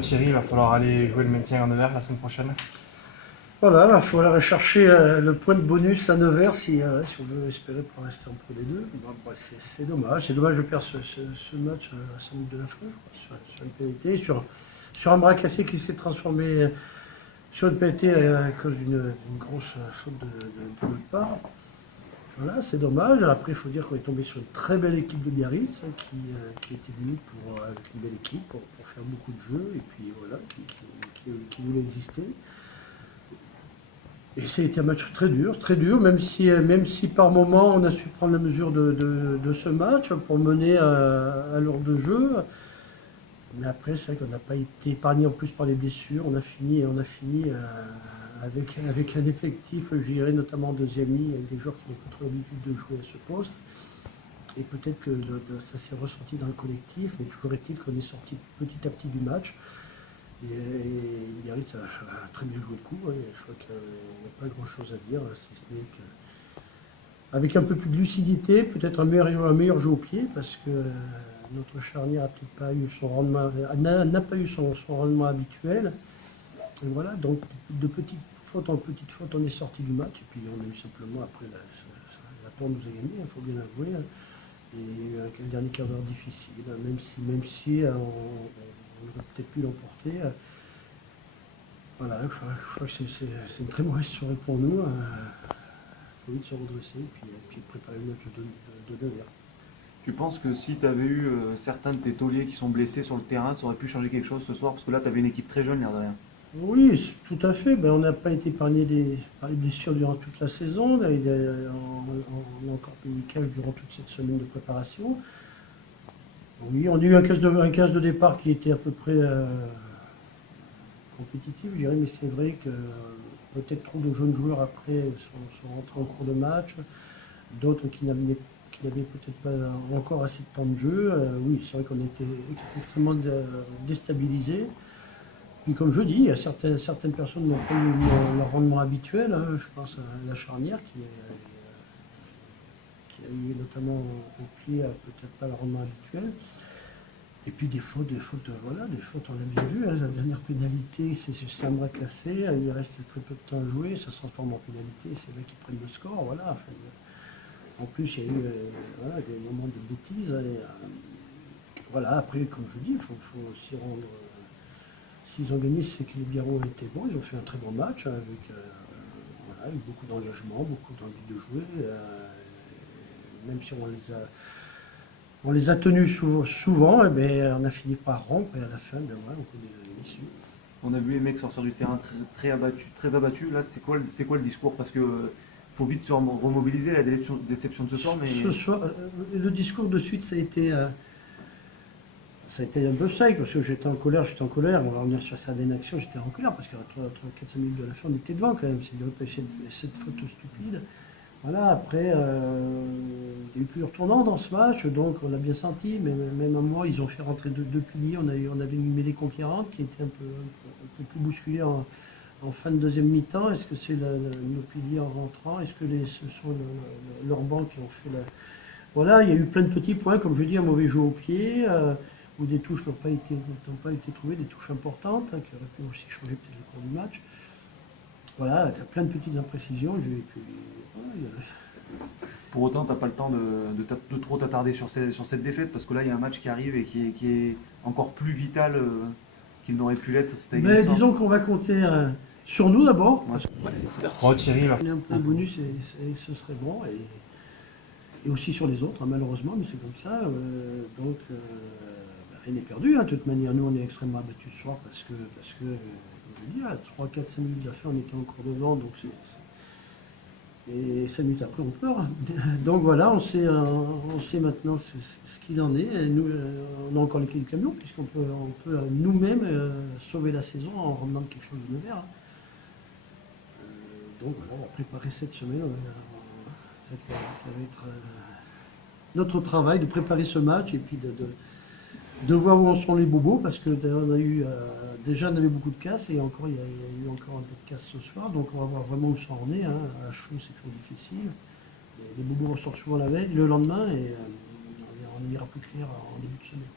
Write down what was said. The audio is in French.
Thierry, il va falloir aller jouer le maintien en Nevers la semaine prochaine. Voilà, il va falloir chercher le point de bonus à Nevers si on veut espérer pour rester entre les deux. Bon, bah, c'est dommage. C'est dommage de perdre ce match à 5 minutes de la fin, je crois, sur une pénalité, sur un bras cassé qui s'est transformé sur une pénalité à cause d'une grosse faute de notre part. Voilà, c'est dommage. Après, il faut dire qu'on est tombé sur une très belle équipe de Biarritz qui était venue avec une belle équipe pour faire beaucoup de jeux et puis voilà, qui voulait exister. Et c'était un match très dur, même si par moment on a su prendre la mesure de ce match pour mener à l'heure de jeu. Mais après, c'est vrai qu'on n'a pas été épargné en plus par les blessures. On a fini avec un effectif, je dirais, notamment en deuxième ligne, avec des joueurs qui n'ont pas trop l'habitude de jouer à ce poste. Et peut-être que ça s'est ressenti dans le collectif, mais toujours est-il qu'on est sorti petit à petit du match. Et Biarritz a très bien joué le coup. Je crois qu'il n'y a pas grand-chose à dire, si ce n'est qu'avec un peu plus de lucidité, peut-être un meilleur jeu au pied, parce que notre charnière n'a peut-être pas eu son rendement, n'a pas eu son rendement habituel. Et voilà, donc de petite faute en petite faute, on est sorti du match. Et puis on a eu simplement, après, la peur nous a gagné, il faut bien l'avouer. Et il y a eu un dernier quart d'heure difficile, même si on aurait peut-être pu l'emporter. Voilà, je crois que c'est une très mauvaise soirée pour nous. Il faut vite se redresser et puis préparer le match de Nevers. Tu penses que si tu avais eu certains de tes tauliers qui sont blessés sur le terrain, ça aurait pu changer quelque chose ce soir? Parce que là, tu avais une équipe très jeune, l'air de rien. Oui, tout à fait. Ben, on n'a pas été épargné par les blessures durant toute la saison. On a encore payé cash durant toute cette semaine de préparation. Oui, on a eu un 15 de départ qui était à peu près compétitif, je dirais, mais c'est vrai que peut-être trop de jeunes joueurs après sont rentrés en cours de match, d'autres qui n'avaient peut-être pas encore assez de temps de jeu. Oui, c'est vrai qu'on était extrêmement déstabilisés. Puis comme je dis, il y a certaines personnes n'ont pas eu leur rendement habituel. Je pense à la charnière qui a eu notamment au pied peut-être pas le rendement habituel. Et puis des fautes, voilà, des fautes, on l'a bien vu. La dernière pénalité, c'est un bras cassé, il reste très peu de temps à jouer, ça se transforme en pénalité, c'est là qu'ils prennent le score, voilà. Enfin, en plus, il y a eu voilà, des moments de bêtises. Voilà, après, comme je dis, il faut aussi rendre. S'ils ont gagné, c'est que les Biarros étaient bons, ils ont fait un très bon match voilà, avec beaucoup d'engagement, beaucoup d'envie de jouer. Même si on les a tenus souvent, et ben, on a fini par rompre et à la fin, ben, ouais, on connaît l'issue. On a vu les mecs sortir du terrain très abattus. Là, c'est quoi le discours? Parce que faut vite se remobiliser, la déception de ce soir. Mais Ce soir, le discours de suite, ça a été un peu sec, parce que j'étais en colère, on va revenir sur certaines actions, j'étais en colère, parce qu'à 4-5 minutes de la fin, on était devant quand même, c'est de repêcher cette faute stupide. Voilà, après, il y a eu plusieurs tournants dans ce match, donc on l'a bien senti, mais même à moi, ils ont fait rentrer deux piliers. On avait une mêlée conquérante qui était un peu plus bousculée en fin de deuxième mi-temps. Est-ce que c'est nos piliers en rentrant? Est-ce que ce sont leurs bancs qui ont fait la. Voilà, il y a eu plein de petits points, comme je dis, un mauvais jeu au pied, où des touches n'ont pas été trouvées, des touches importantes, qui auraient pu aussi changer peut-être le cours du match. Voilà, il y a plein de petites imprécisions. pour autant, t'as pas le temps de trop t'attarder sur cette défaite, parce que là, il y a un match qui arrive et qui est encore plus vital qu'il n'aurait pu l'être. Mais disons qu'on va compter sur nous d'abord. Ouais. Oh Thierry, il va Un point bonus et ce serait bon. Et aussi sur les autres, malheureusement, mais c'est comme ça. Donc, rien n'est perdu. De toute manière, nous, on est extrêmement abattus ce soir parce que comme je dis, à 3, 4, 5 minutes de la fin, on était encore devant. Donc et 5 minutes après, on pleure. Donc voilà, on sait maintenant ce qu'il en est. Et nous, on a encore les clés du camion, puisqu'on peut nous-mêmes sauver la saison en ramenant quelque chose de Nevers. Donc voilà, on va préparer cette semaine. Ça va être notre travail de préparer ce match et puis de voir où en sont les bobos, parce que on a eu déjà on avait beaucoup de casse et encore il y a eu encore un peu de casse ce soir, donc on va voir vraiment où ça en est. À chaud, c'est toujours difficile. Les bobos ressortent souvent la veille, le lendemain, et on ira plus clair en début de semaine.